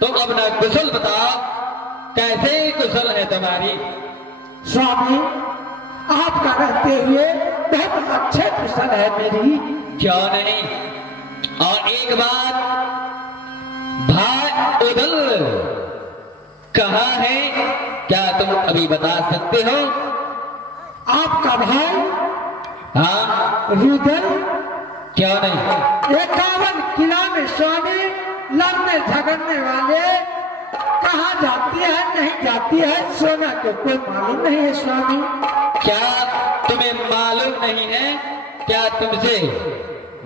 तो अपना कुशल बताओ, कैसे कुशल है तुम्हारी? स्वामी, आपका रहते हुए बहुत अच्छे कुशल है मेरी। क्यों नहीं? और एक बात, भाई उदल कहाँ है, क्या तुम अभी बता सकते हो? आपका भाई हाँ, रुदल क्यों नहीं? 51 किला में स्वामी, लड़ने झगड़ने वाले, कहाँ जाती है नहीं जाती है सोना को कोई मालूम नहीं है स्वामी। क्या तुम्हें मालूम नहीं है? क्या तुमसे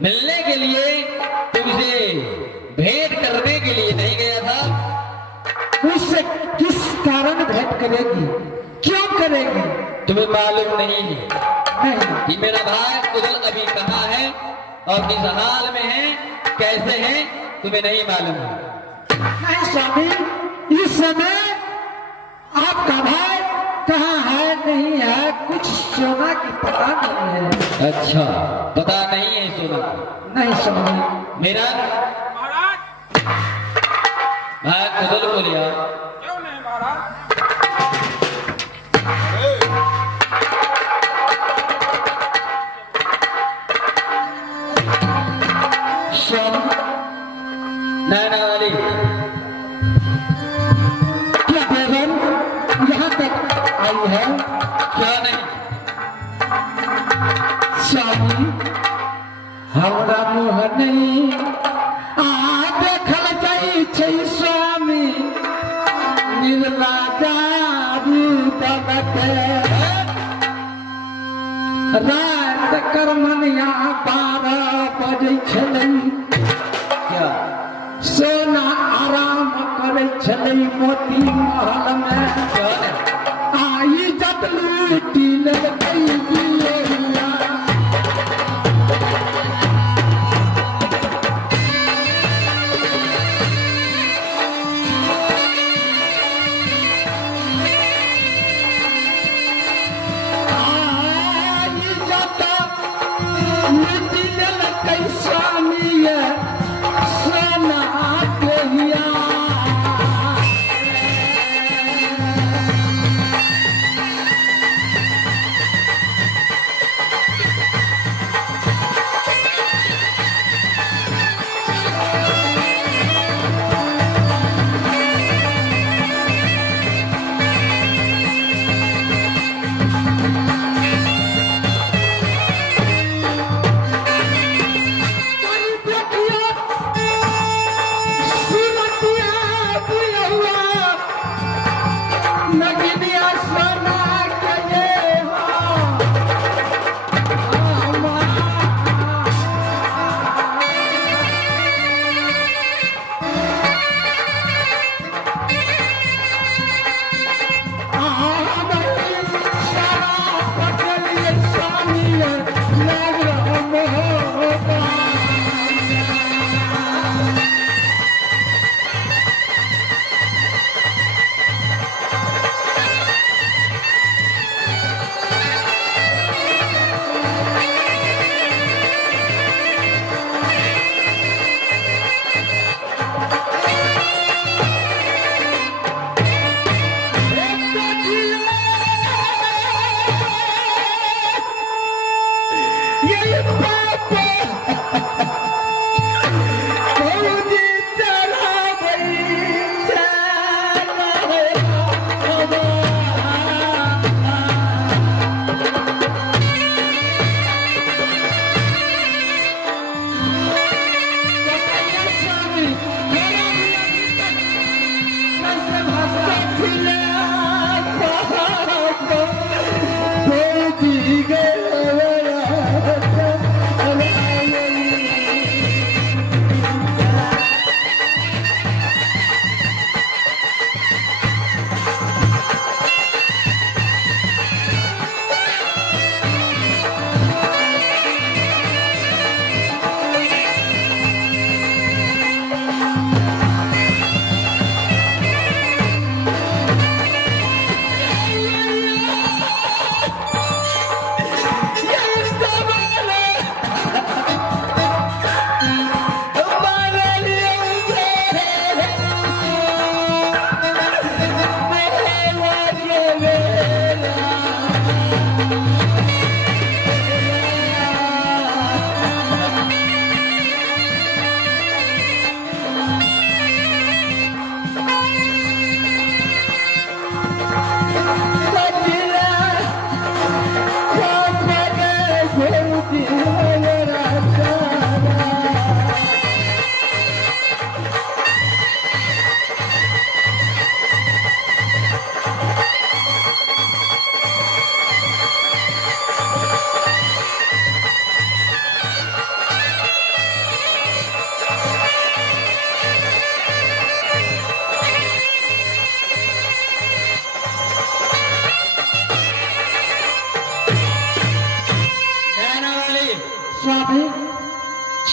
मिलने के लिए, तुमसे भेंट करने के लिए नहीं गया था? उससे किस कारण भेंट करेगी, क्यों करेगी? तुम्हें मालूम नहीं है नहीं। कि मेरा भाई उदल अभी कहाँ है और किस हाल में है, कैसे है, तुम्हें नहीं मालूम है? नहीं स्वामी, इस समय आपका भाई कहाँ है नहीं है कुछ सोना की पता नहीं है। अच्छा, पता नहीं है सोना? नहीं स्वामी। मेरा महाराज भाई उदल बोलिया, क्यों नहीं महाराज? स्वामी, नैना वाली क्या बेगम यहाँ तक आई है? क्या नहीं? स्वामी, हमरा मुँह नहीं देखल जाइ छै स्वामी, निर्ला जादू दलके रात करमनिया 12 बजे छलै, क्या? सोना आराम करे छलै मोती महल में, क्या नहीं? आई जत लूटी लेलकै बिलैया। आई जत लूटी लेलकै स्वामी सोना देहिया।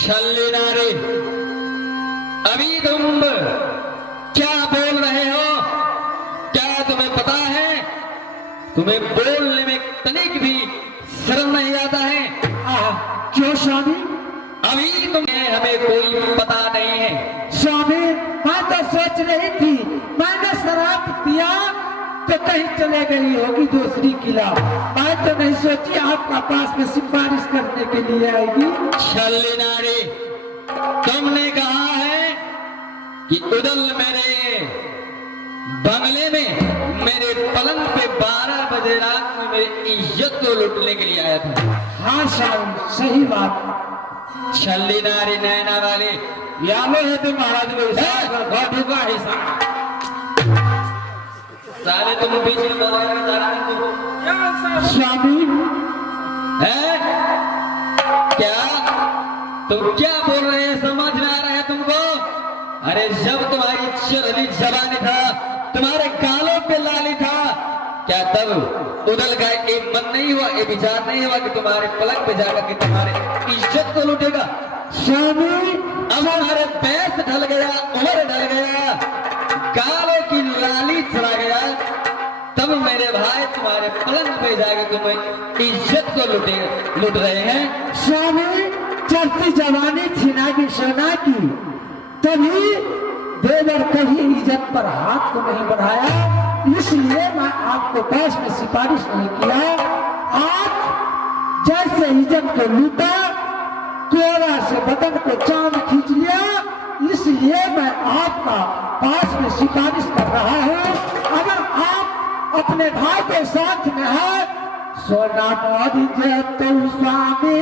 छल्ली नारी, अभी तुम क्या बोल रहे हो? क्या तुम्हें पता है? तुम्हें बोलने में तनिक भी शर्म नहीं आता है? क्यों स्वामी? अभी तुम्हें हमें कोई पता नहीं है। स्वामी, मैं तो सोच रही थी, मैंने शराब पिया तो कहीं चले गई होगी दूसरी किला। मैं तो नहीं सोची आपका पास में सिफारिश करने के लिए आएगी। छल्ली नारी, तुमने कहा है कि उदल मेरे बंगले में मेरे पलंग पे 12 बजे रात में मेरी इज्जत को लूटने के लिए आया था। हाँ स्वामी, सही बात। छल्ली नारी नैना वाली, यालो है तो महाराज को का हिस्सा। साले तुम बीच में मोबाइल में तारा नहीं हो। क्या साहब? स्वामी, हैं? क्या तुम क्या बोल रहे हैं? समझ में आ रहा है तुमको? अरे जब तुम्हारी चरली जवानी था, तुम्हारे गालों पे लाली था, क्या तब उदल का ये मन नहीं हुआ, ये विचार नहीं हुआ कि तुम्हारे पलंग पे जाकर के तुम्हारे इज्जत को लूटेगा? स्वामी, अब हमारे पैस ढल गया, उम्र ढल गया, गालों की लाली चला गया, तब मेरे भाई तुम्हारे पलंग पे जाकर तुम्हें इज्जत को लूट रहे हैं। स्वामी, चढ़ती जवानी थी ना कि सोना की, तभी देवर कभी इज्जत पर हाथ को नहीं बढ़ाया, इसलिए मैं आपको पास में सिफारिश नहीं किया। आप जैसे इज्जत को लूटा, कोरा से बदन को चांद खींच लिया, इसलिए मैं आपका पास में सिफारिश कर रहा हूँ। अगर आप अपने भाई के साथ में है, सोना मोदी जय तो स्वामी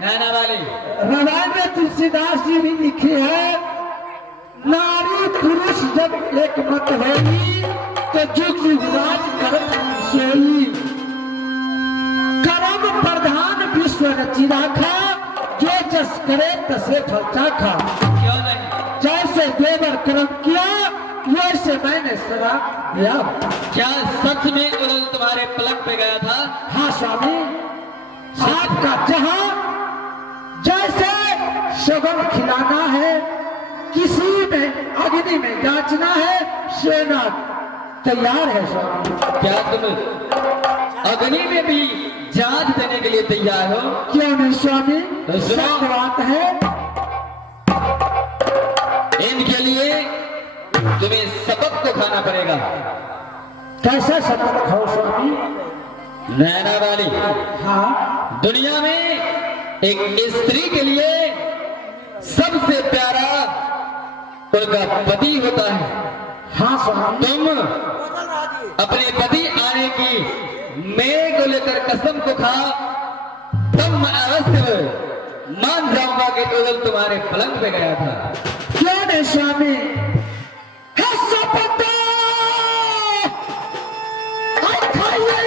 नैना वाली, रामायण में तुलसीदास जी भी लिखे हैं, नारी पुरुष जब एक मत होगी तो जुग जुग राज कर्म सोई। कर्म प्रधान विश्व रचि राखा, जो जस करे तसे फल चाखा। क्यों नहीं? जैसे देवर कर्म किया, वैसे मैंने शराब दिया। क्या सच में उदल तुम्हारे पलंग पे गया था? हाँ स्वामी, आपका जहां जैसे शगुन खिलाना है, किसी में अग्नि में जांचना है, सेना तैयार है स्वामी। क्या तुम अग्नि में भी जांच देने के लिए तैयार हो? क्यों नहीं स्वामी, तो सुनो। सत्य बात है। इनके लिए तुम्हें सबक को खाना पड़ेगा। कैसा शपथ खाओ स्वामी? नैना वाली, हाँ, दुनिया में एक स्त्री के लिए सबसे प्यारा उनका पति होता है। हाँ स्वामी, तुम अपने पति आने की मेरे को लेकर कसम को खाओ, तब मैं अवश्य मान जाऊंगा कि उदल तुम्हारे पलंग पे गया था। क्यों नहीं स्वामी? है शपथ खाइए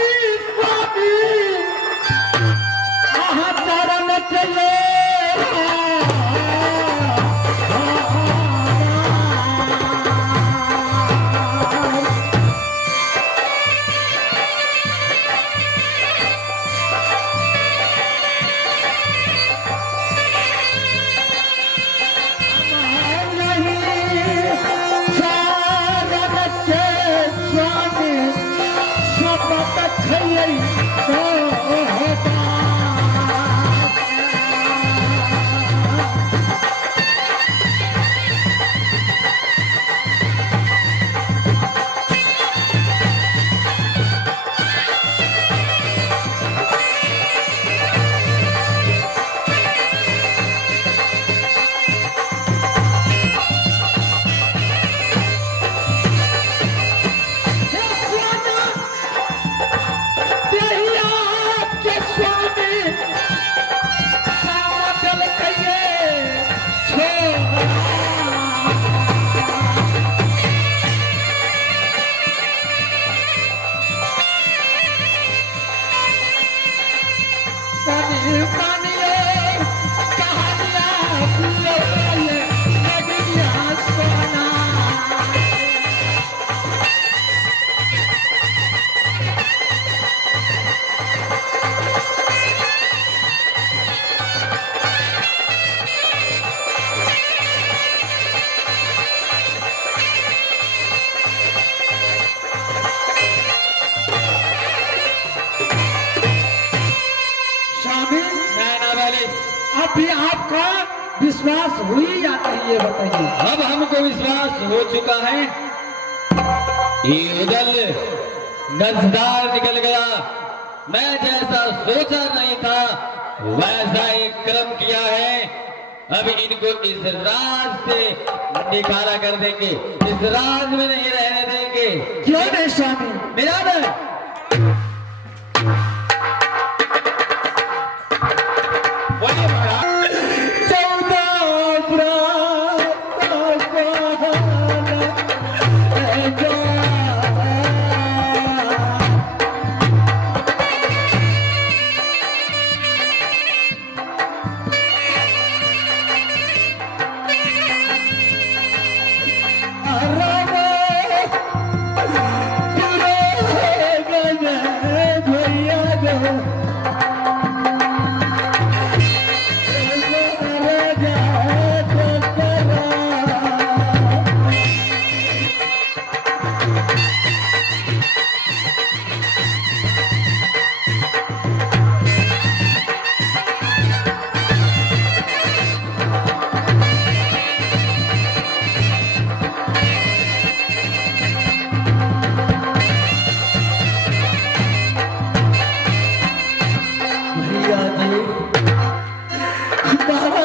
स्वामी, चरण चले नहीं भी आपका विश्वास हुई या नहीं ये बताइए। अब हमको विश्वास हो चुका है। ये उदल नजदार निकल गया। मैं जैसा सोचा नहीं था वैसा एक कर्म किया है। अब इनको इस राज से निकाला कर देंगे, इस राज में नहीं रहने देंगे। क्यों नहीं स्वामी? मेरा नहीं, बोलिए महाराज। 14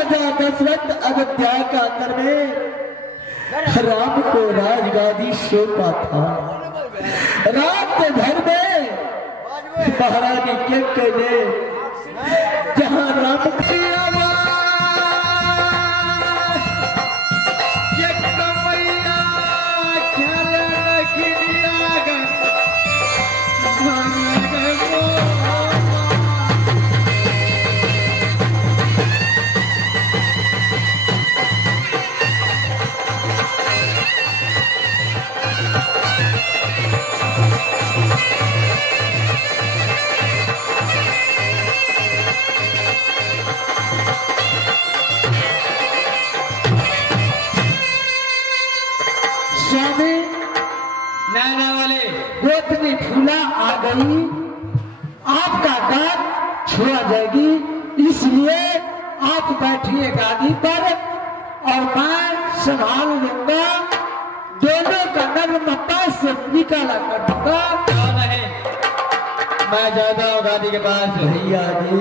बरस दशरथ अयोध्या का अंदर में राम को राजगादी सौंपा था। रात भर में महारानी के कहने जहाँ राम की स्वामी नैना वाले गोतनी फूला आ गई, आपका दांत छुआ जाएगी, इसलिए आप बैठिए गादी पर और मैं संभाल लूंगा। दोनों का नर्मता से निकाला कर दूंगा। क्यों नहीं, मैं जाता हूँ गादी के पास। भैया जी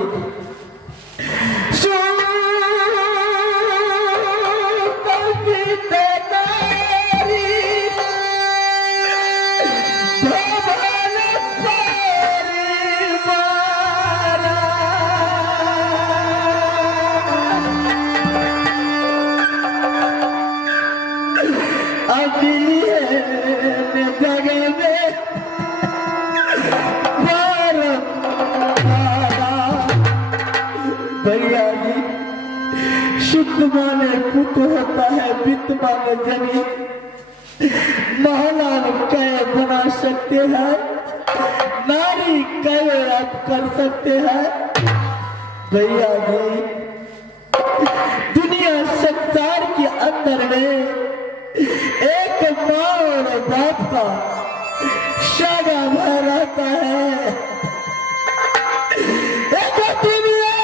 भैया जी शुद्ध माने पुत होता है, वित्त माने जमीन। महिला कय बना सकते हैं, नारी कय आप कर सकते हैं। भैया जी दुनिया संसार के अंदर में एक माँ और बाप का शागा भर रहता है। एक दुनिया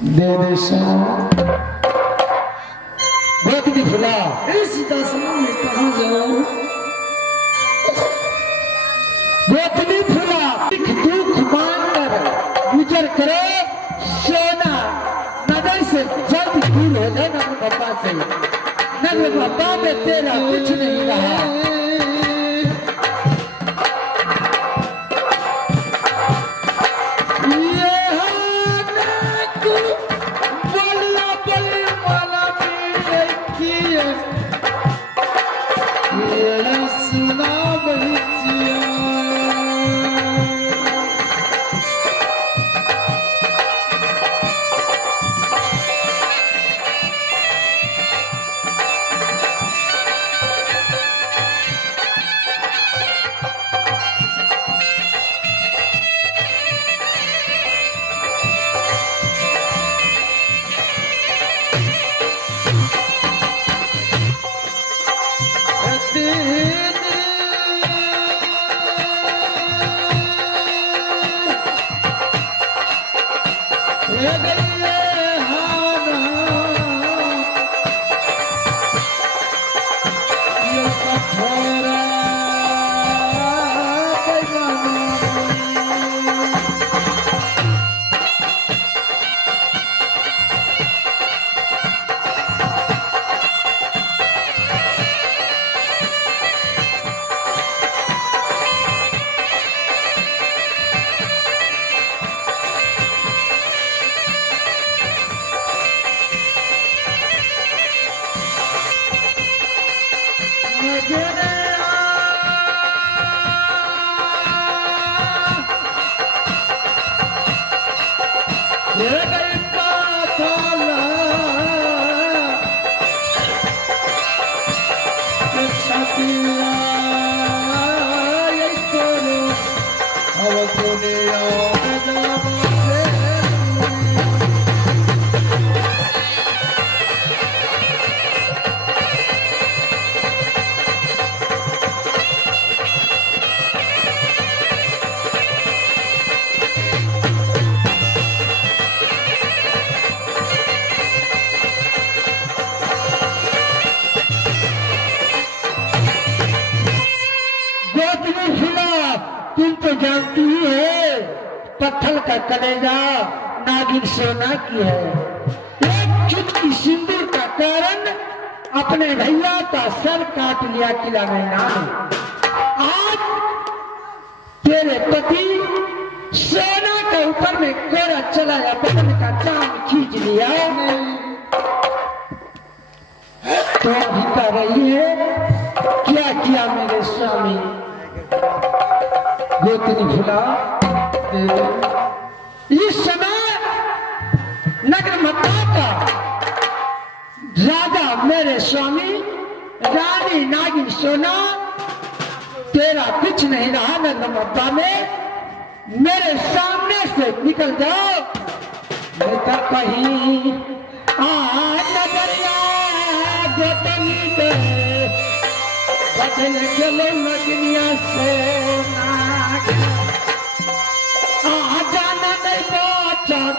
दे दे सोना गोतनी फुला इस दशा में कहाँ जाऊं? गोतनी फुला दुख मानकर गुजर करे सोना नजर से जल्द दूर हो जाए नगर बाबा से। नगर बाबा में तेरा कुछ नहीं रहा। तुम तो जानती ही है पत्थर का कलेजा नागिन सोना की है। एक चुटकी सिंदूर का कारण अपने भैया का सर काट लिया किला मैना ने। आज तेरे पति सोना के ऊपर में कोरा चलाया बदन का चांद खींच लिया। तो अभी कह रही है क्या किया मेरे स्वामी? गोतनी फुला इस समय नगर मत्ता का राजा मेरे स्वामी रानी नागिन सोना तेरा कुछ नहीं रहा। नगर मत्ता में मेरे सामने से निकल जाओ नहीं तो कहीं नजरिया गोतनी के बदल चलो नगनिया सोना जाना नहीं पहुंचा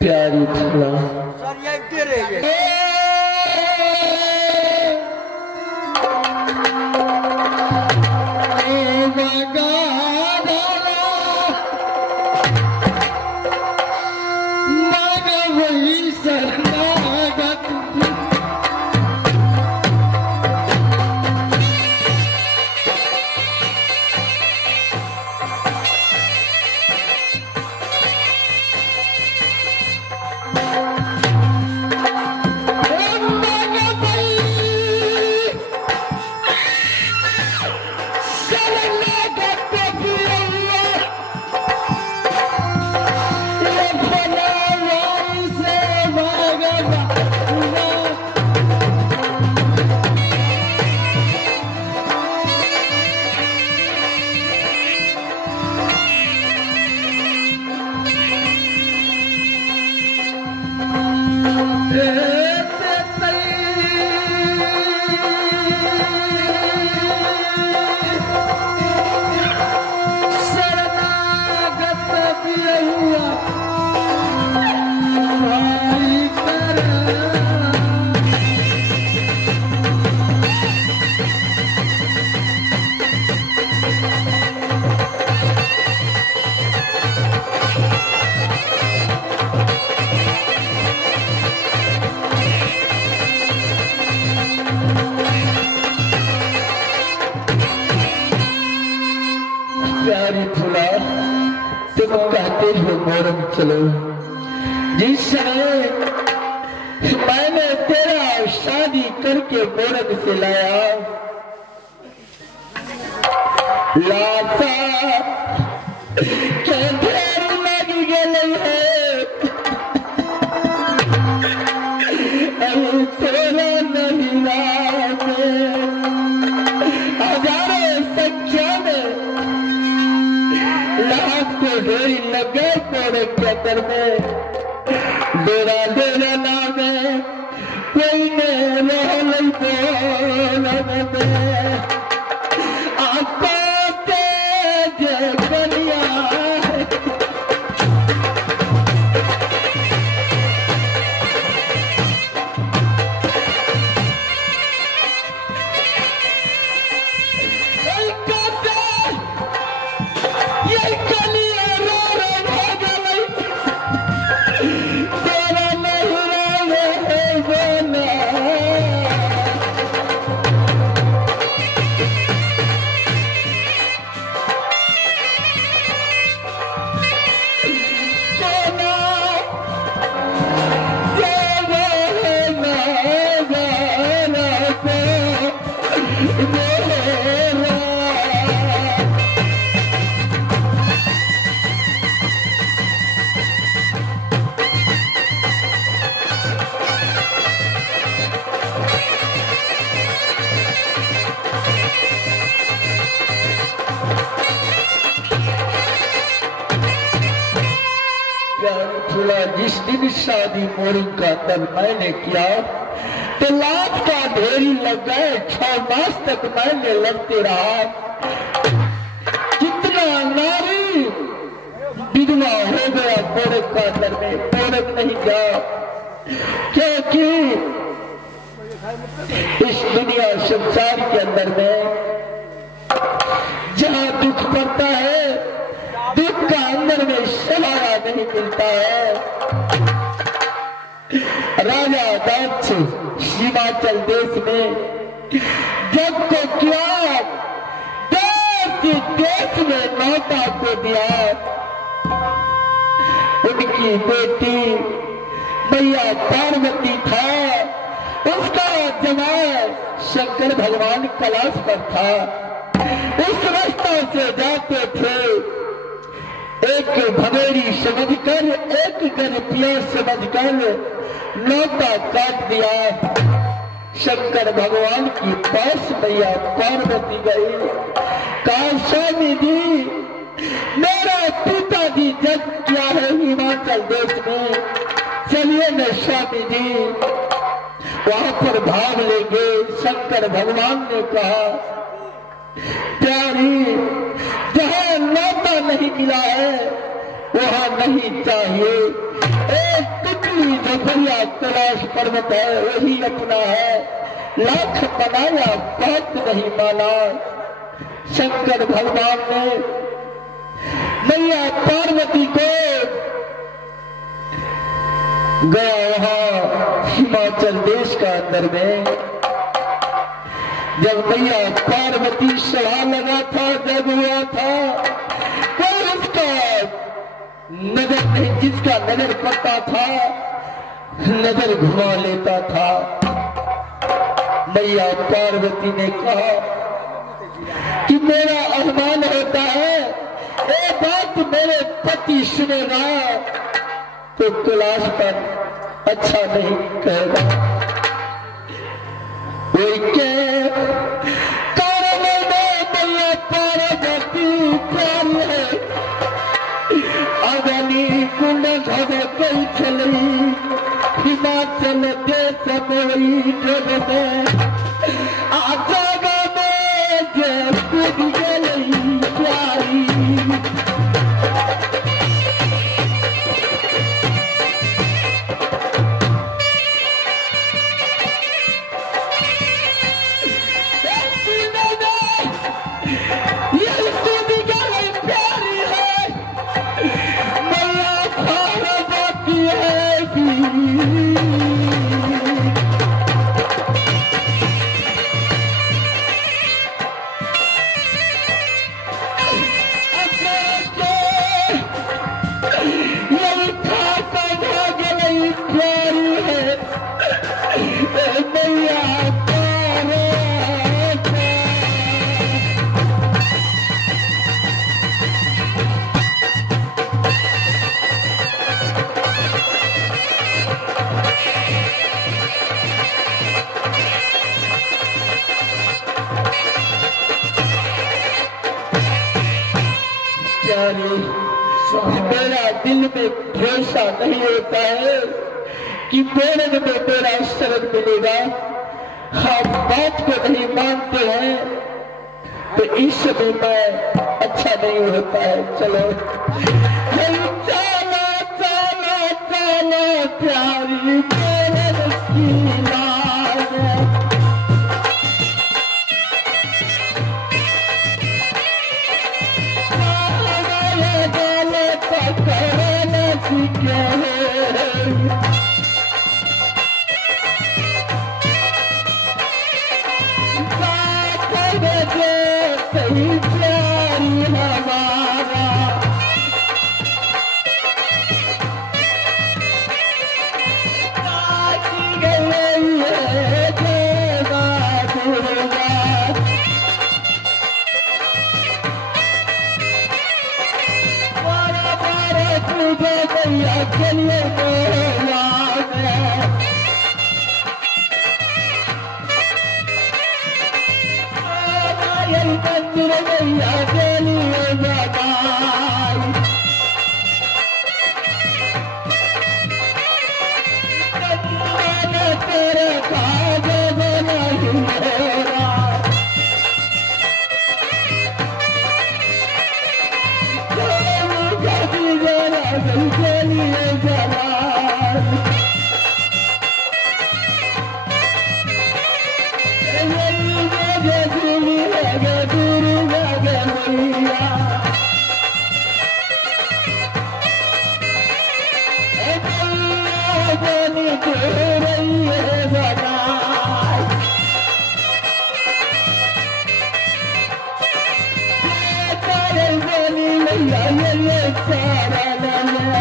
प्यारी फूला प्यारी फूला तुम कहते हो मोरम चलो, जिस समय मैंने तेरा शादी करके मोरम से लाया लाता क्या ढेर लग गए है तेरा नहीं लाते हजारों संख्या में लाख को ढेरी लगे तोड़े के अंदर में डेरा डेरा नाम है कोई ने रोल बोल आपको तेज गलिया रसूला, जिस दिन शादी मोरी का तब मैंने किया तो लाख का ढेरी लग गए, 6 मास तक मैंने लड़ते रहा। कितना नारी विधवा हो गया पोरक का अंदर में, पोरक नहीं जा, क्योंकि इस दुनिया संसार के अंदर में जहां दुख पड़ता है, दुख का अंदर में सहारा नहीं मिलता है। राजा दक्ष हिमाचल देश में जब को किया, देश में माता को दिया, उनकी बेटी मैया पार्वती था, उसका जमाई शंकर भगवान कैलाश पर था। उस रास्ता से जाते थे, एक भगोरी समझकर, एक गरपिया समझकर नौका काट दिया। शंकर भगवान की पास मैया पार्वती गई, कहा स्वामी जी, मेरा पिताजी जब किया है हिमाचल देश में, चलिए न स्वामी जी वहां पर भाग लेंगे। शंकर भगवान ने कहा प्यारी, जहां नाता नहीं मिला है वहां नहीं चाहिए। एक तितली झोपड़िया कैलाश पर्वत है, वही अपना है, लाख बनाया बात नहीं माना। शंकर भगवान ने मैया पार्वती को गया वहां हिमाचल देश का अंदर में, जब मैया पार्वती सभा लगा था, जब हुआ था, कोई उसका नजर नहीं, जिसका नजर पड़ता था नजर घुमा लेता था। मैया पार्वती ने कहा कि मेरा अभिमान होता है, ये बात मेरे पति सुनेगा तो कैलाश पर अच्छा नहीं कहेगा। कोई के कारण मैया पार्वती प्यारी है, अगनी कुंड धग कई चली, हिमाचल देश में जग में आजाद में जे कूद गई प्यारी। मेरा दिल में भरोसा नहीं होता है कि मेरे में मेरा शरण मिलेगा। हम बात को नहीं मानते हैं तो इस समय मैं अच्छा नहीं होता है। चलो चलो चलो चलो प्यारी मेरे की लाज, ये सारा लाला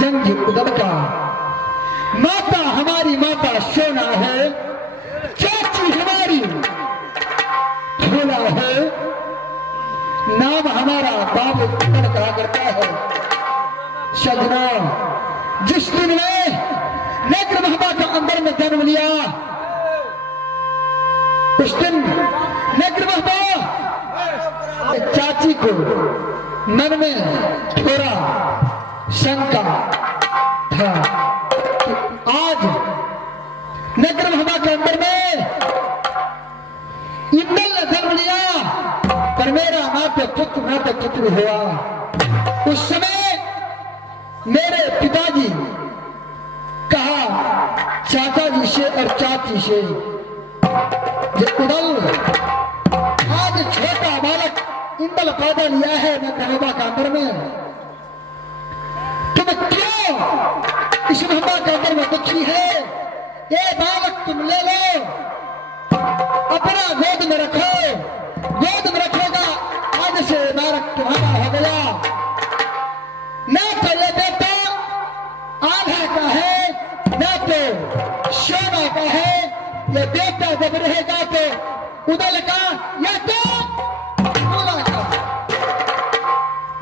जंग उदल का माता हमारी माता सोना है, चाची हमारी भोला है, नाम हमारा बाप उदल कहा करता है। सजना जिस दिन में नेत्र महबा का अंदर में जन्म लिया, उस दिन नेत्र महबा चाची को मन में थोड़ा शंका था कि आज नेत्र महबा के अंदर में इंदल ने जन्म लिया, पर मेरा ना तो पुत्र हुआ। उस समय मेरे पिताजी कहा चाचा जी से और चाची से, जो उदल आज छोटा बालक इंदल पैदा लिया है नेत्र महबा के अंदर में, तुम क्यों इस महबा के अंदर में दुखी है? ये बालक तुम ले लो, अपना गोद में रखो, गोद में रखोगा आज से बालक तुम्हारा हो गया। न तो ये बेटा आधा का है, न तो सोना का है। ये बेटा जब रहेगा तो उदल का या तो भोला का।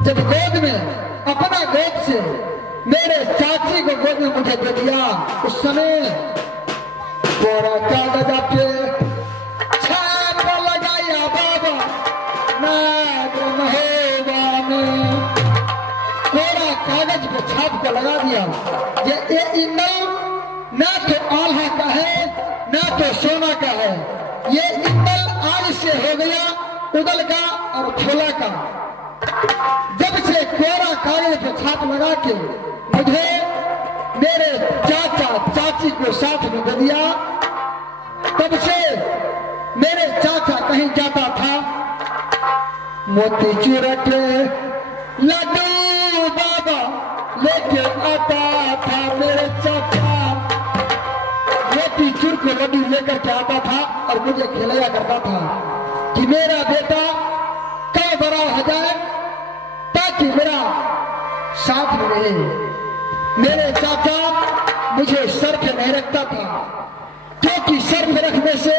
जब गोद में अपना गोद से मेरे चाची को गोद में मुझे दे दिया, उस समय पूरा कागज पे छाप लगाया बाबा नेत्र महबा में, पूरा कागज पे छाप को लगा दिया। ये इंदल ना तो आल्हा का है ना तो सोना का है, ये इंदल आज से हो गया उदल का और भोला का। जब से कोरा कागज पे छाप लगा के मुझे मेरे चाचा चाची को साथ में दे दिया, तब से मेरे चाचा कहीं जाता था, मोती चूर के लड्डू बाबा लेके आता था। मेरे चाचा मोती चूर के लड्डू लेकर के आता था और मुझे खिलाया करता था कि मेरा बेटा कब बड़ा हो जाए ताकि मेरा साथ में रहे। मेरे चाचा मुझे सर पे नहीं रखता था, क्योंकि सर पे रखने से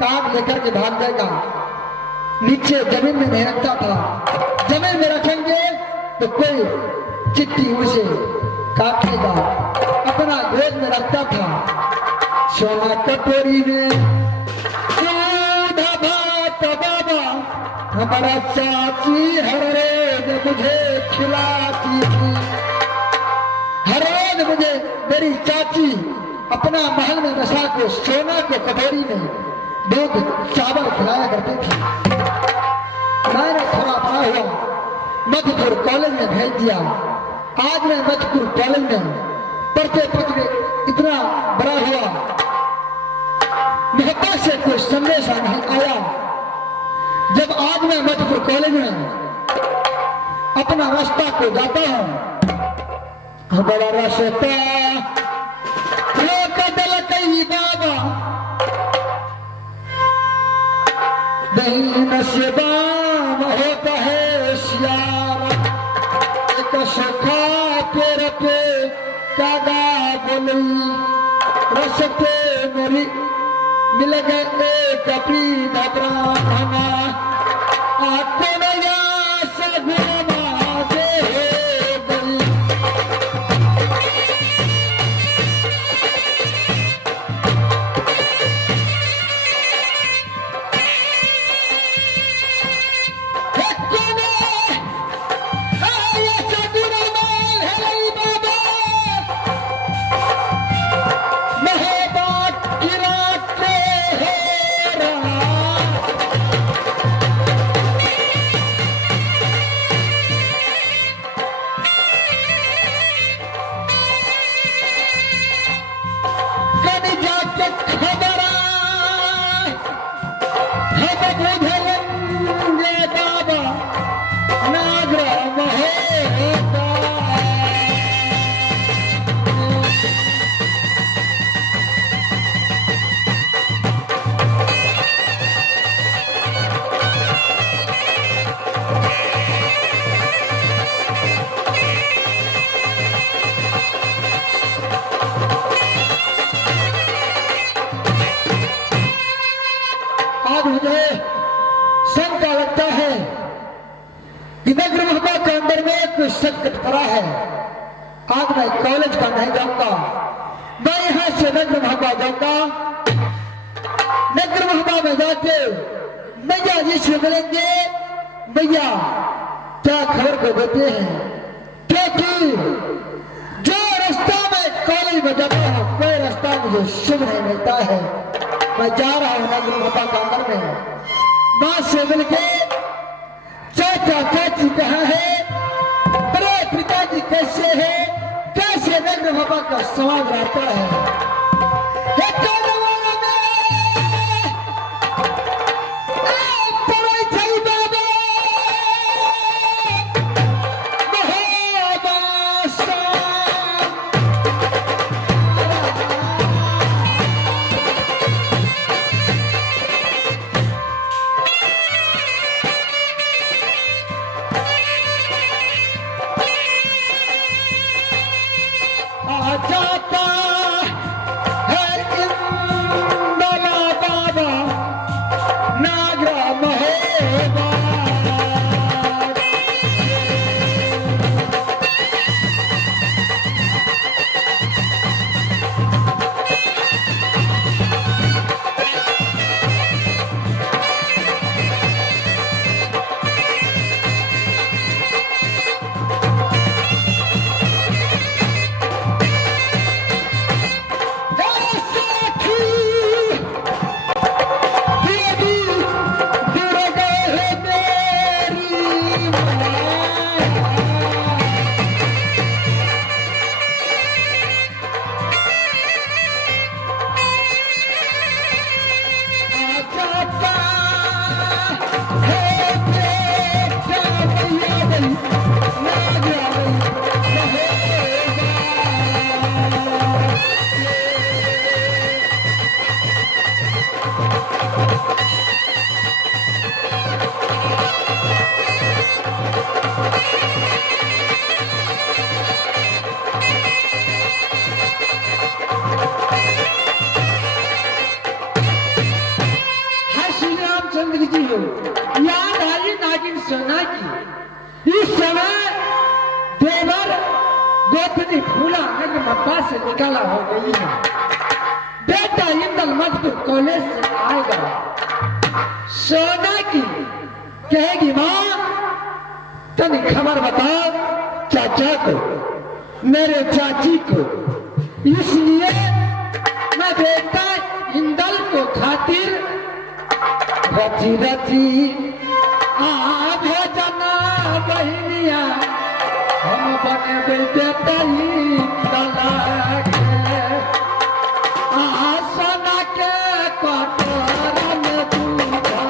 काट लेकर के भाग जाएगा। नीचे जमीन में नहीं रखता था, जमीन में रखेंगे तो कोई चिट्ठी उसे काटेगा। अपना गोद में रखता था, सोना कटोरी में दूध भात बाबा हमारा चाची हर रोज मुझे खिलाती थी। हर रोज मुझे मेरी चाची अपना महल में बसा के सोना के कटोरी में दूध चावल खिलाया करती थी। मैंने थोड़ा बड़ा हुआ, मधुपुर कॉलेज में भेज दिया। आज मैं मधुपुर कॉलेज में पढ़ते पढ़ते इतना बड़ा हुआ, मेहता से कोई संदेश नहीं आया। जब आज मैं मधुपुर कॉलेज में अपना रास्ता को जाता हूँ, बड़ा रास्ता कदल कई बाबा नहीं नशेबान होता है श्याम, एक सखा पेड़ पे कागा बोली रसते मेरी मिल गए एक अपनी ब्राह्मणा आपको नया सगुना दे गई। मुझे शंका लगता है कि नगर महबा के अंदर में कुछ संकट पड़ा है। आज मैं कॉलेज का नहीं जाऊंगा, मैं यहां से नगर महबा जाऊंगा। नगर महबा में जाके मैया जी से मिलेंगे, मैया क्या खबर को देते हैं, क्योंकि जो रास्ता में कॉलेज में जाता हूं कोई रास्ता मुझे शुभ नहीं मिलता है। मैं जा रहा हूं नगर महबा का अंदर में, मां से मिलके चाचा चाची कहाँ है, बड़े पिताजी कैसे है, कैसे नगर महबा का समाज रहता है। जाता है चंद्र जी हो, याद आई नागिन सोना की। इस समय देवर गोतनी फूला नगर मप्पा से निकाला हो गई है। बेटा इंदल मधुपुर कॉलेज से आएगा। सोना की कहेगी माँ तनी खबर बताओ चाचा को, मेरे चाची को। इसलिए मैं बेटा इंदल को खातिर रची रची भेजना बहनिया हम बने बेटा ही तलाक सोना के कटोरा में दूधा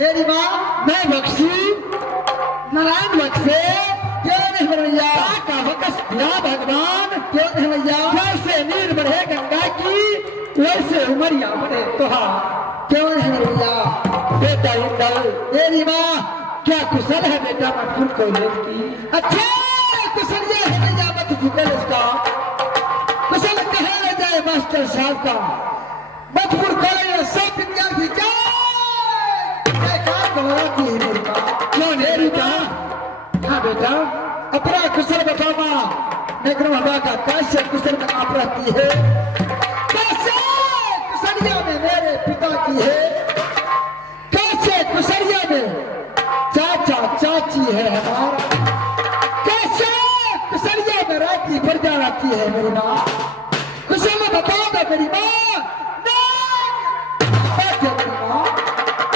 मेरी माँ मैं बख्शी नारायण बख्शे क्यों नहीं भैया का बकस या भगवान क्यों नहीं भैया जैसे नीर बढ़े गंगा की वैसे उमरिया बढ़े तुहार क्यों नहीं भैया बेटा इंदल मेरी माँ क्या कुशल है बेटा मधुपुर कॉलेज की। अच्छा कुशल ये है भैया मधुपुर कॉलेज का कुशल कहे ले जाए मास्टर साहब का मधुपुर कॉलेज में सब विद्यार्थी क्यों मेरी माँ। हाँ बेटा अपना कुशल बताओ माँ नगर हवा का कैसे कुशल में आप रहती है, कैसे कुशलिया में मेरे पिता की है, कैसे कुशलिया में चाचा चाची है हमारा, कैसे कुशलिया में राती प्रजा रहती है मेरी माँ। कुशल में बताओ ना मेरी माँ।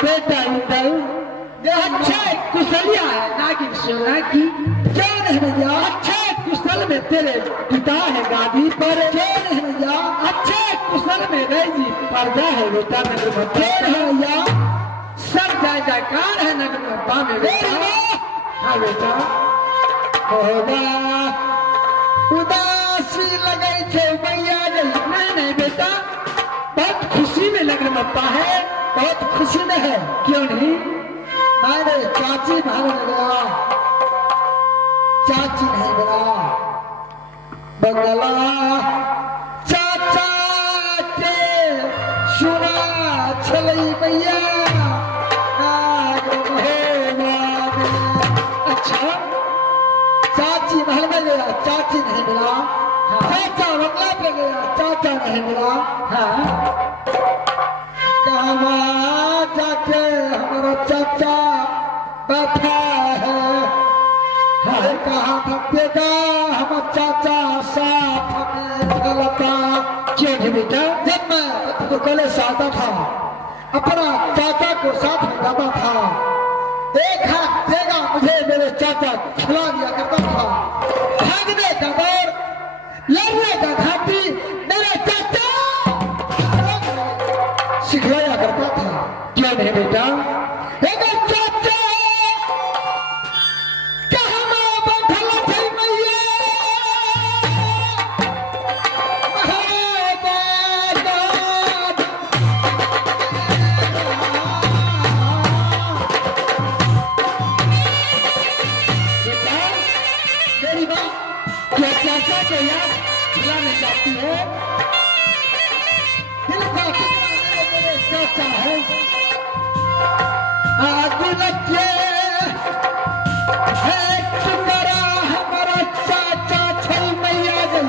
बेटा इंदल अच्छा कुशलिया है नागिन सोना की क्यों नहीं भैया। अच्छे कुशल में तेरे पिता है गादी पर क्यों नहीं भैया। अच्छे कुशल में रही पर्दा है बेटा नगर में क्यों नहीं भैया। सब जय जयकार है नगर में बेटा। हाँ बेटा होगा उदासी लगाई थे भैया नहीं नहीं बेटा बहुत खुशी में नगर मप्पा है, बहुत खुशी में है क्यों नहीं। मैंने चाची भाग गया चाची नहीं बना बंगला चाचा के सुना छलई भैया। अच्छा चाची महल में गया चाची नहीं मिला। चाचा बंगला पे गया चाचा नहीं मिला। हाँ कहाँ जाके हमारा चाचा बैठा है, कहाँ थकेगा हमारा चाचा साथ हमें चलता क्यों नहीं बेटा। जब मैं कॉलेज से आता था अपना चाचा को साथ में जाता था चाचा खिला दिया करता था। भागने का दौर, लड़ने का घाटी मेरे चाचा सिखलाया करता था। क्यों नहीं बेटा? मेरे चाचा कहाँ में बैठल थी मैया मेरी बात क्या चाचा को याद भुला नहीं जाती है? दिल का टुकड़ा मेरे चाचा है। आज लगे है टुकड़ा हमारा चाचा छल मैया गई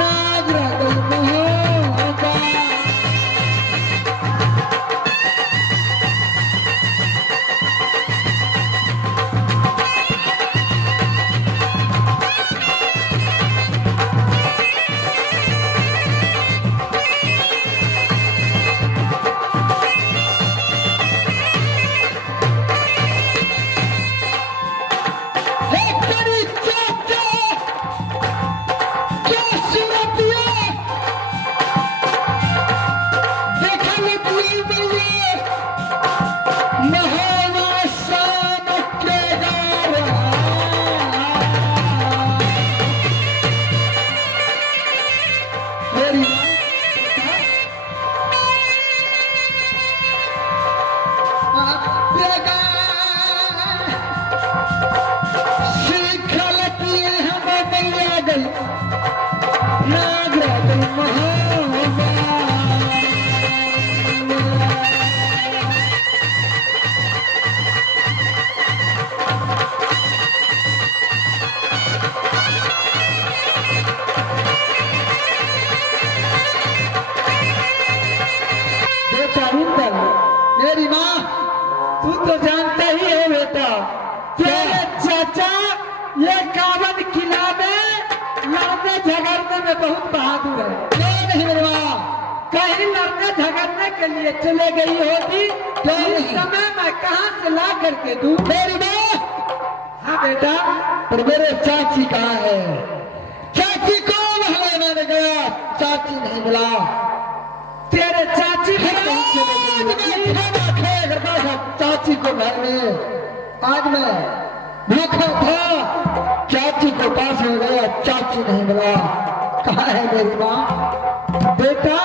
नाग रगल मोहब्बत। मेरी माँ, तू तो जानता ही है बेटा, तेरे चाचा ये कावन किला में लड़ने झगड़ने में बहुत बहादुर है। क्यों नहीं मेरी माँ? कहीं लड़ने झगड़ने के लिए चले गई होती तो इस समय मैं कहाँ से ला करके दूं? मेरी माँ, हाँ बेटा, पर मेरे चाची कहाँ है? चाची को महल मैंने गया, चाची नहीं मिला। तेरे चाची चाची को घर में आज मैं भूखा था, चाची को पास हो गया, चाची नहीं मिला। कहाँ है मेरी माँ? बेटा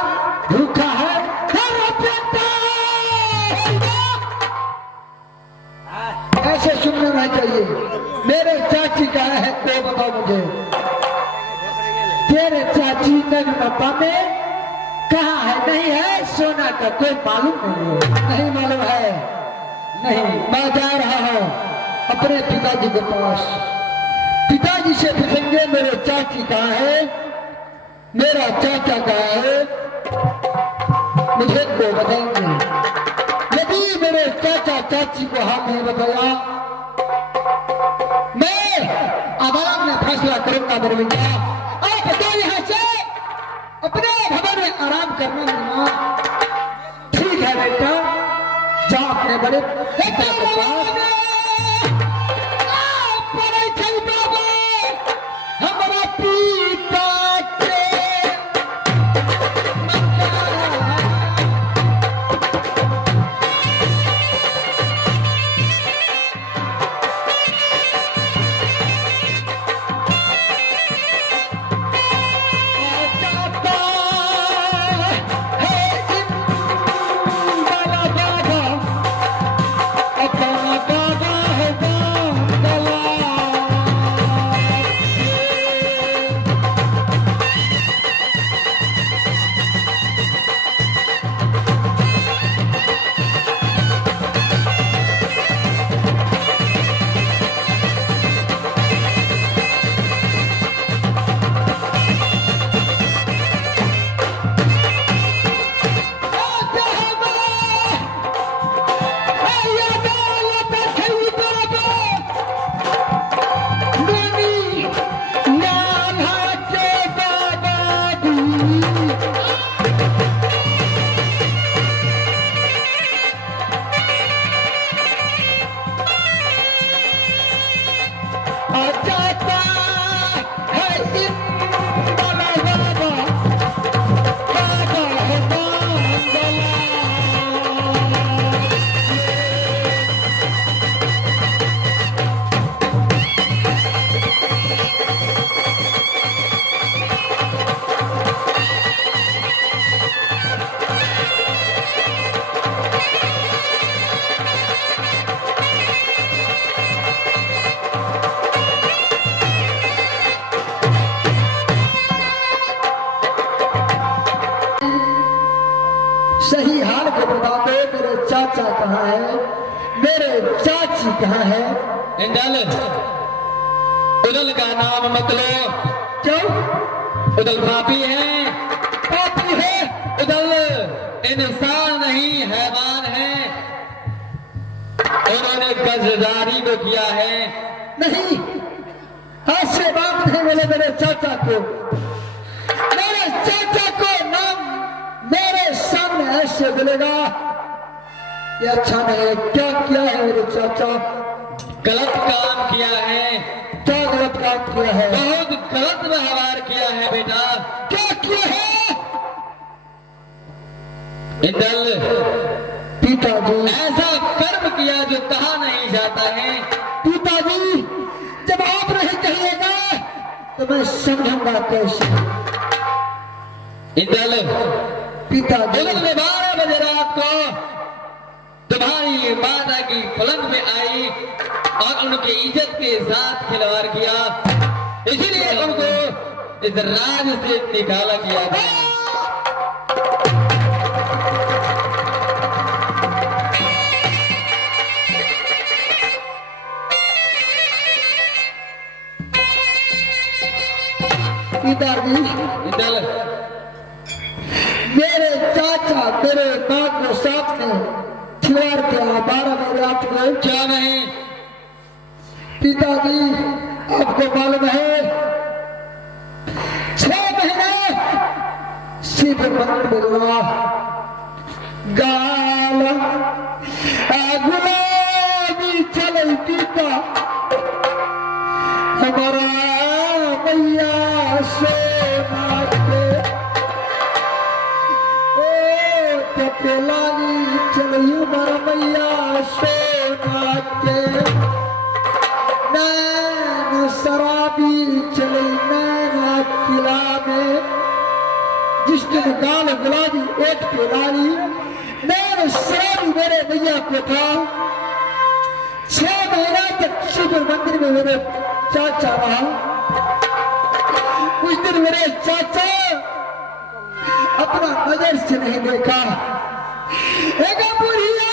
भूखा है। बेटा ऐसे सुनना नहीं चाहिए। मेरे चाची कहाँ है तो बताओ मुझे। तेरे चाची नगमपा में कहाँ है? नहीं है, सोना का कोई मालूम नहीं है। नहीं मालूम है? नहीं, मैं जा रहा हूँ अपने पिताजी के पास। पिताजी से पूछेंगे मेरे चाची कहाँ है, मेरा चाचा कहाँ है, मुझे तो बताएंगे। यदि मेरे चाचा चाची को हाथ नहीं बताया, मैं आवाम में फैसला करूंगा। दरमिया आप बताओ यहाँ से अपने भवन में आराम करना। मेरी माँ ठीक है बेटा, जा अपने बड़े पिता के पास। हमारा पिता के बाबा चाचा कहाँ है, मेरे चाची कहाँ है? इंदल, उदल का नाम मत लो। क्यों? उदल पापी है, पापी है? उदल इंसान नहीं हैवान है। उन्होंने गजदारी को किया है। नहीं, ऐसे बात नहीं बोले मेरे चाचा को। मेरे चाचा को नाम मेरे सामने ऐसे बोलेगा, ये अच्छा नहीं है। क्या किया है मेरे चाचा? गलत काम किया है, क्या गलत काम किया है? बहुत गलत व्यवहार किया है बेटा। क्या किया है? इंदल, पिताजी, ऐसा कर्म किया जो कहा नहीं जाता है। पिताजी, जब आप नहीं कहिएगा तो मैं समझूंगा कैसे? इंदल, पिताजी, उदल ने 12 बजे रात को तुम्हारी माता की पलंग में आई और उनकी इज्जत के साथ खिलवाड़ किया, इसीलिए उनको इस राज से निकाला किया गया। पिताजी, इंदल, मेरे चाचा मेरे माँ को साथ में खिलवाड़ किया 12 बजे रात को। क्या नहीं? पिताजी, आपको मालूम है 6 महीने शिव मंदिर में गाल गुलाबी चल पीता हमारा मैया सोना के ओ तपेलानी चली हमारा मैया सोना के नैन शराबी चली नैना किला में जिस दिन गाल गुलाबी ओट पे लाली नैन शराबी मेरे मैया को था। 6 महीना तक शिव मंदिर में मेरे चाचा रहा। उस दिन मेरे चाचा अपना नजर से नहीं देखा। एक बुढ़िया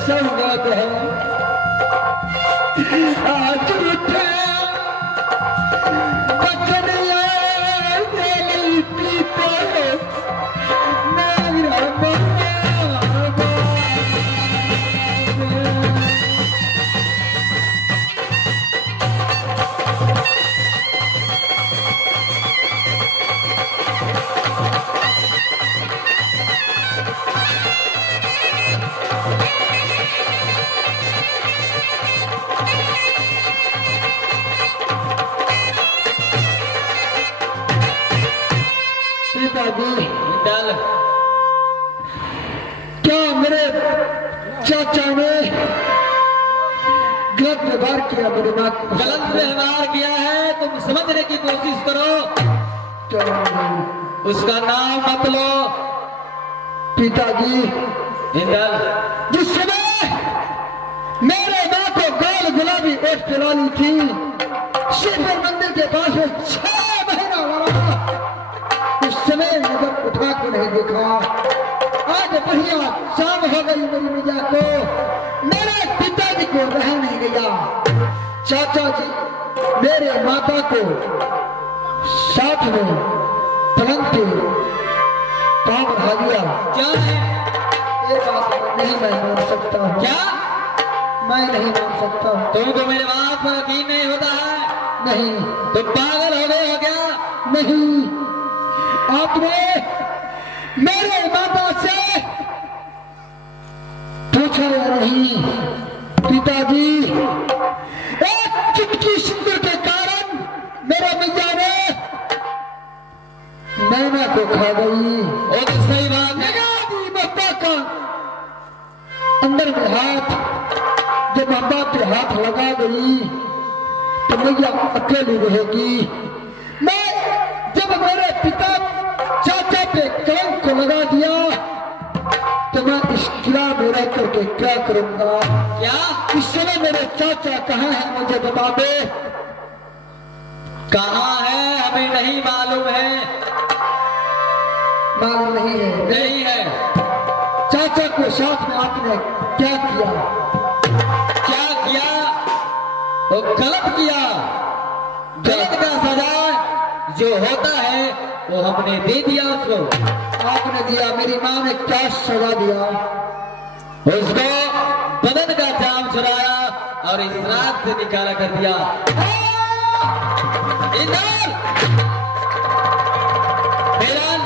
संगत है आज उठे बचन पीता मेरा पिताजी डाल क्या मेरे चाचा ने गलत व्यवहार किया मेरे माँ को? गलत व्यवहार किया है, तुम समझने की कोशिश करो। क्या उसका नाम मत लो, पिताजी, इंदल, जिस समय मेरे माँ को गोल गुलाबी ओट पिलानी थी, शिवपुर मंदिर के पास में 6 महीना लगा, उस समय नजर उठा के नहीं देखा। आज बढ़िया शाम हो गई मेरी मिया को, मेरे पिताजी को रह नहीं गया। चाचा जी मेरे माता को साथ में पलंग पे पाँव बढ़ा दिया। क्या है? ये बात नहीं मैं मान सकता हूँ, क्या? मैं नहीं मान सकता हूँ। तुमको मेरे बात पर यकीन नहीं होता है? नहीं, तुम पागल हो गए हो क्या? नहीं, आपने मेरे माता से पूछा या नहीं? पिताजी, एक चुटकी सिंदूर के कारण मेरा मैया ने मैना को खा गई। वो तो सही बात है। माता का अंदर में हाथ, जब माता पे हाथ लगा गई तो मैया अकेली रहेगी। मैं जब मेरे पिता चाचा पे कलंक को लगा दिया तो मैं इस किला में रह करके क्या करूंगा? क्या? इस समय मेरे चाचा कहाँ हैं मुझे बता दे। कहाँ है हमें नहीं मालूम है। मालूम नहीं है? नहीं है। चाचा को साथ में आपने क्या किया? क्या किया? वो गलत किया। गलत का सजा जो होता है वो हमने दे दिया उसको। आपने दिया? मेरी माँ ने क्या सजा दिया? उसको बदन का जाम छुड़ाया और इस रात से निकाला कर दिया। इंदर! हिरन!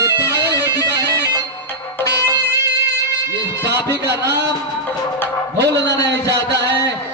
ये पागल हो चुका है। इस पापी का नाम भूलना नहीं चाहता है।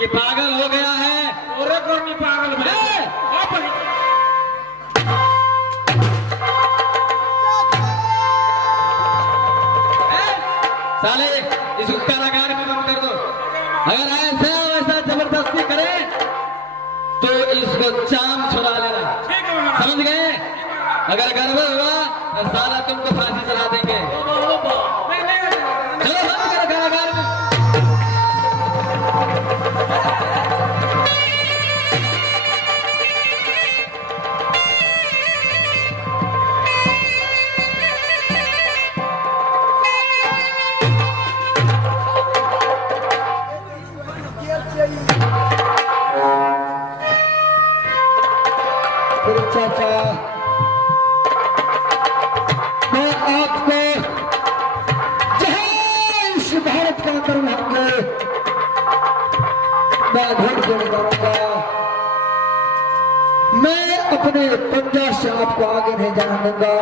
ये पागल हो गया है। और एक और नहीं पागल बने। आप साले इसको कारागार में बंद कर दो। अगर ऐसा वैसा जबरदस्ती करे तो इसको चाम छुड़ा लेना। ठीक है महाराज। समझ गए? अगर गड़बड़ हुआ तो साला तुमको फांसी चढ़ा देंगे। चलो बंद करो कारागार में। चाचा, मैं आपको जहां इस भारत का अंदर होंगे मैं ढूंढ के निकालूंगा। मैं अपने पंजा से आपको आगे नहीं जाने दूंगा।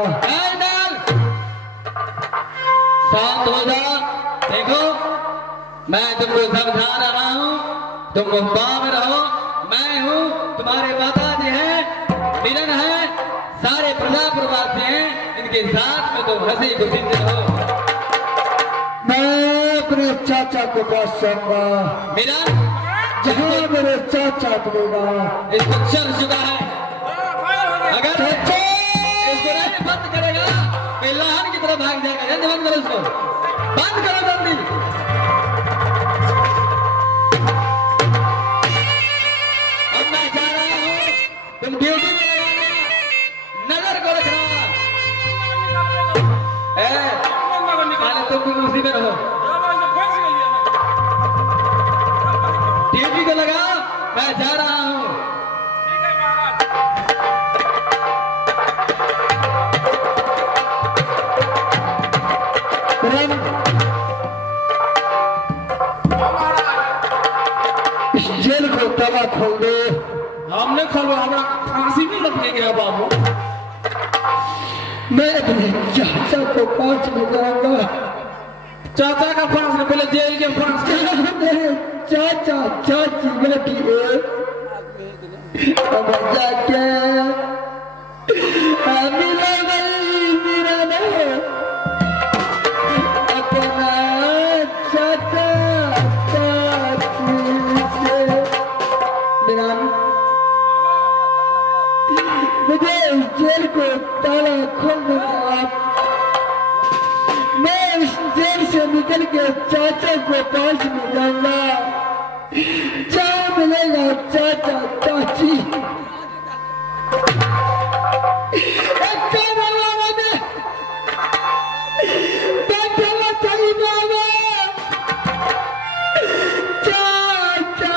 शांत हो जा। देखो मैं तुमको समझा रहा हूँ, तुम मुंबा में रहो। मैं हूँ तुम्हारे माता जी हैं, मिलन है, सारे प्रजा परिवार से हैं, इनके साथ में तुम हंसी खुशी से रहो। मैं अपने चाचा को पास जाऊंगा, मिलन जहाँ मेरे चाचा मिलेगा। इसको चल चुका है, अगर इसको नहीं बंद करेगा पिल्लाहन की तरफ भाग जाएगा। जल्दी बंद करो इसको, बंद करो जल्दी। अब मैं जा रहा हूँ, तुम ड्यूटी में लगाना, नजर को रखना। पहले तुम भी उसी में रहो, ड्यूटी को लगा। मैं जा रहा हूँ। इस जेल को ताला खोल दे। हमने खोलवा, हमारा फांसी भी लगने गया बाबू। मैं अपने चाचा को पास में जाऊंगा। चाचा का फांस नहीं, पहले जेल के फांस। मेरे चाचा चाची बैठी है, अब जाके मिला नहीं, मेरा नहीं अपना चाचा चाची से। मेरा मुझे इस जेल को ताला खोलने का, मैं इस जेल से निकल के चाचा को पास में जाऊंगा, जहाँ मिलेगा चाचा चाची। एक काम वाला में बैठा चाहिए बाबा, चाचा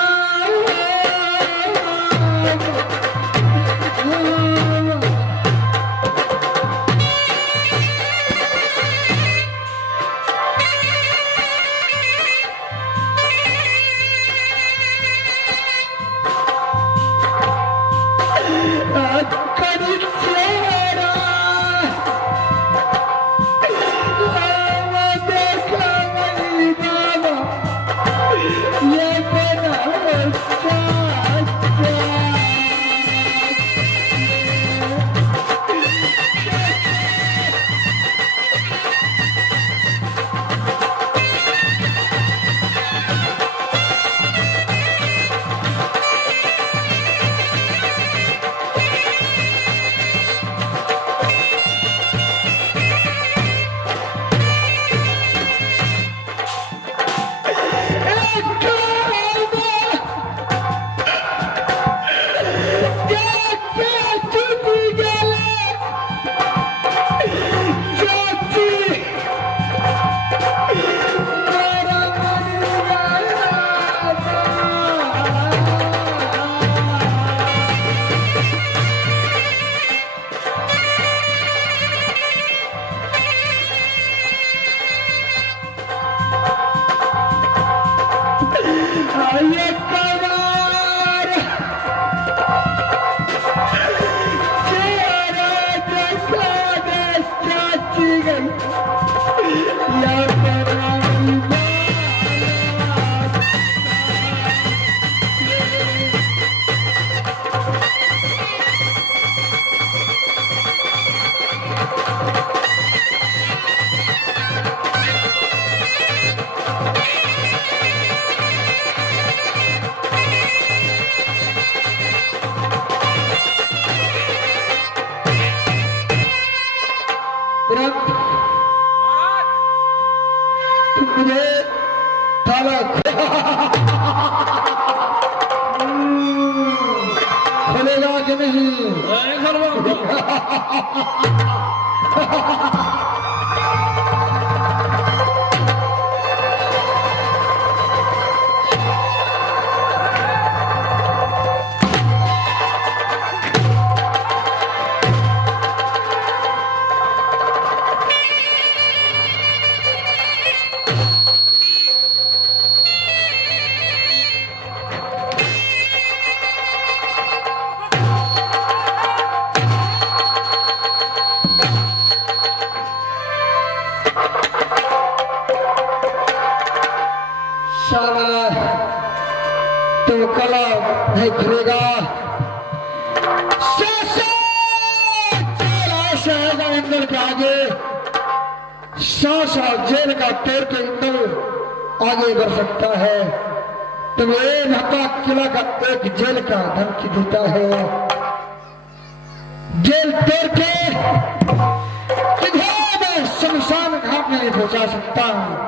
मुझे थाला खोलेगा कि नहीं? जंगल के आगे 100 जेल का तोड़ के इंदल आगे बढ़ सकता है। तो ये महता किला का एक जेल का धमकी देता है, जेल तोड़ के किधर मैं शमशान घाट में नहीं पहुंचा सकता हूं।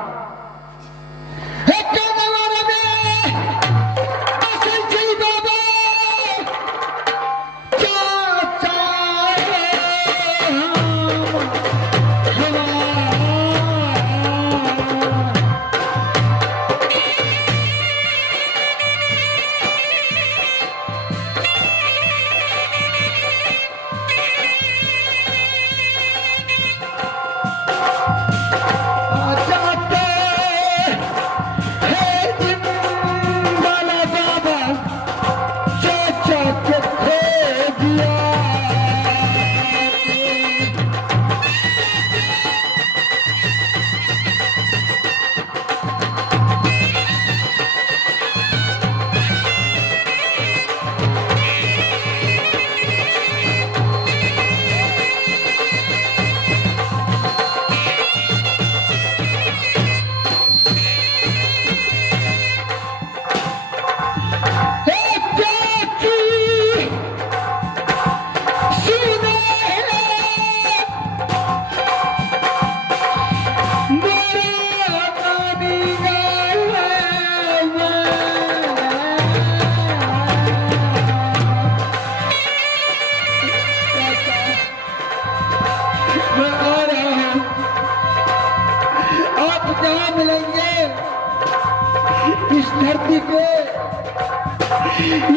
इस धरती पे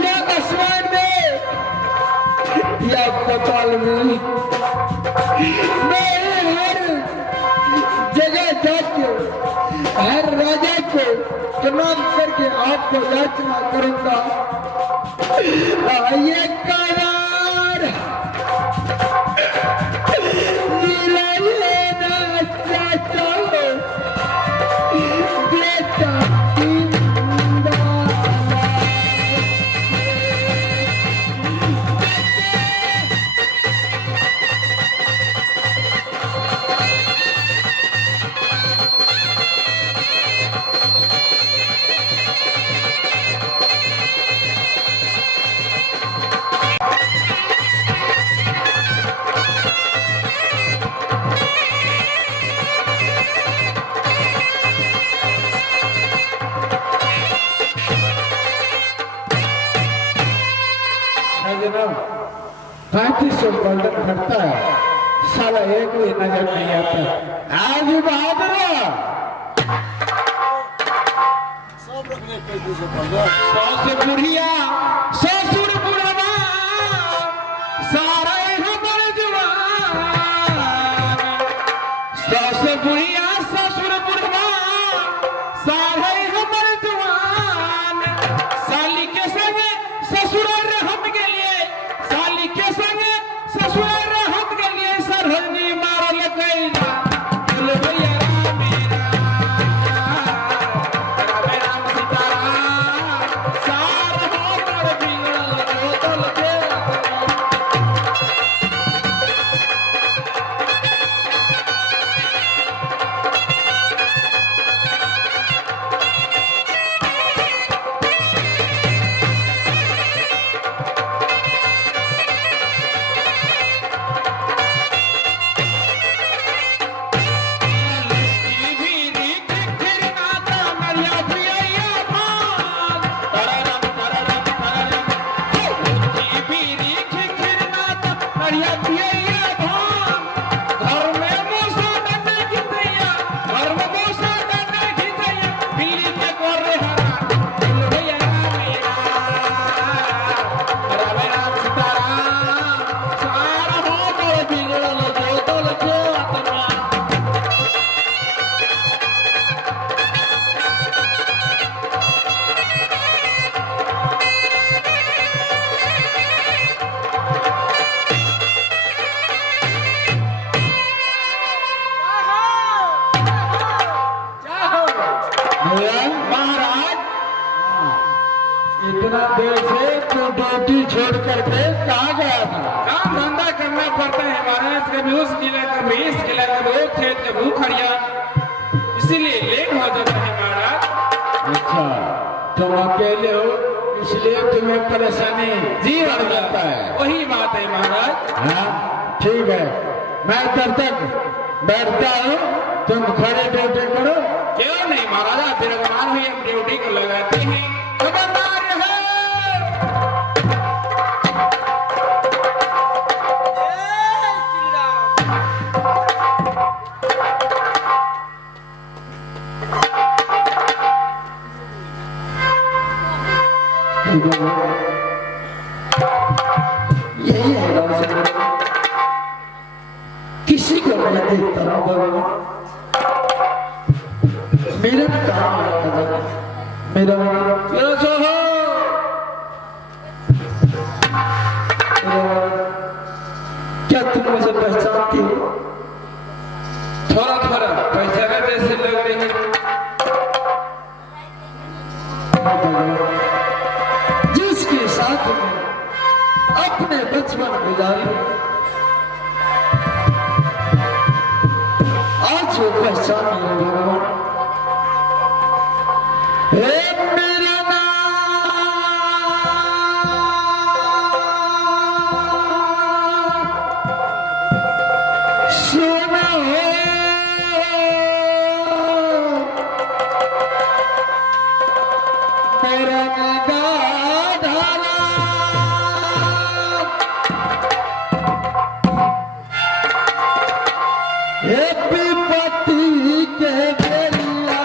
या आसमान में या पाताल में, मैं हर जगह जाके हर राजा को प्रणाम करके आपको याचना करूंगा। ये करार मिला लेना चाहता हूँ बेटा। जनाब 3500 गोल्डन घटता है, साला एक भी नजर नहीं आता। आज बहादुर बुढ़िया ससुर बुढ़वा सारा हमर जवान, सस बुढ़िया ससुर बुढ़वा सारा हमर जवान। साली के संग ससुर हम गेलिए, साली के संग ससुर हम गेलिए, सरहदी मारल कैला बोल भैया मेरा राम राम सीताराम सार होकर बिगड़ल बोतल के। महाराज इतना देर से तो ड्यूटी छोड़ करके कहा गया था? काम धंधा करना पड़ता है हमारे महाराज कभी उस किला कभी इस किला कभी वो खेत कभी वो खड़िया, इसीलिए लेट हो जाता है महाराज। अच्छा, तुम अकेले हो इसलिए तुम्हें परेशानी जी बढ़ जाता है। वही बात है महाराज। हाँ ठीक है, मैं तब तक बैठता हूँ, तुम खड़े ड्यूटी करो। क्यों नहीं महाराजा, विराजमान हुई हम ड्यूटी को लगाते हैं। खबरदार रहो। यही है रामचंद्र, किसी को मैं देखता हूँ भगवान, मेरा काम है, मेरा जो हो क्या तुम मुझे पहचानती हो? थोड़ा थोड़ा पहचाना जैसे लग रही है। जिसके साथ में अपने बचपन गुजारी, आज वो पहचान है भगवान। मेरा नाम सुनो, मेरा पति के बेला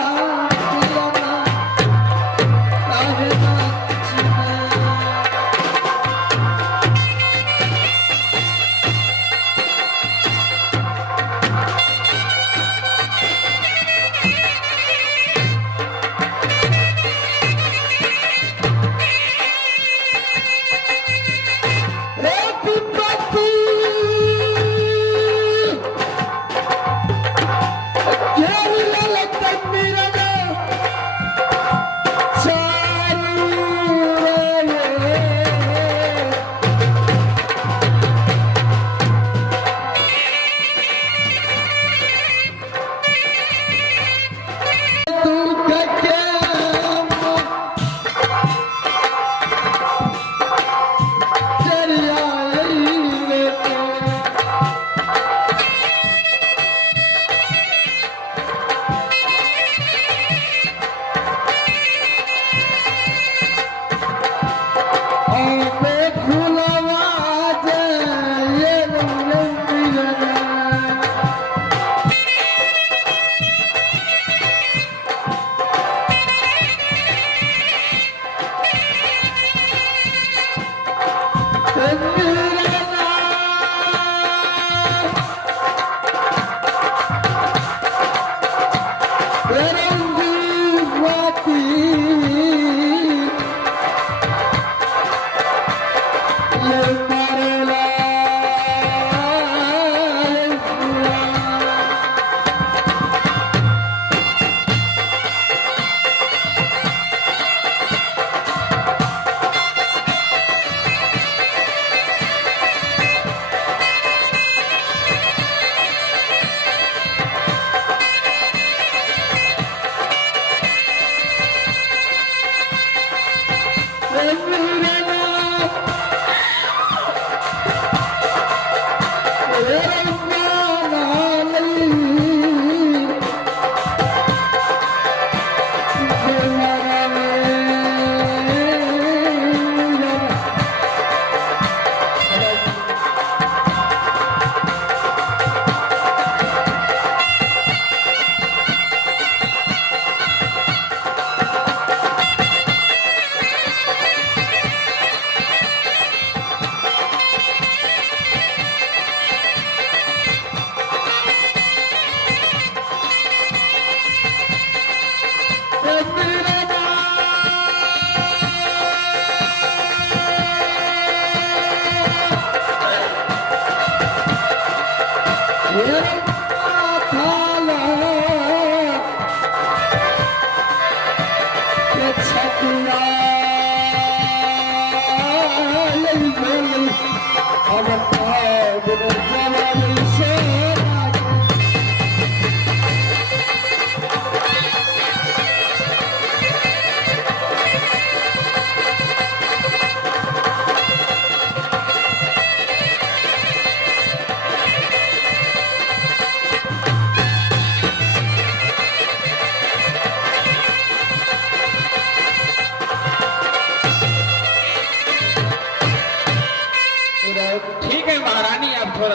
I'm a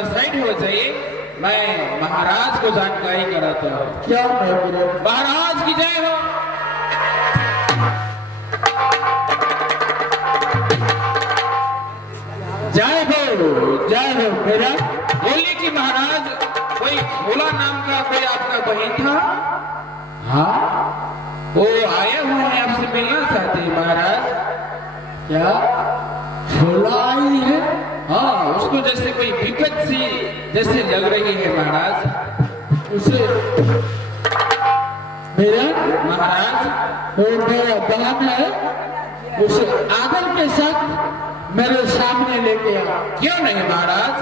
साइड हो जाइए, मैं महाराज को जानकारी कराता हूँ। क्या मेरे महाराज की जय हो। जय हो मेरा। बोली कि महाराज कोई भोला नाम का कोई आपका बहन था, हाँ वो आए हुए हैं आपसे मिलना चाहते हैं महाराज। क्या छोला आई है? हाँ, उसको जैसे कोई विपत सी जैसे लग रही है महाराज। उसे मेरा महाराज वो मेरा बहन है, उसे आदर के साथ मेरे सामने लेके आ। क्यों नहीं महाराज,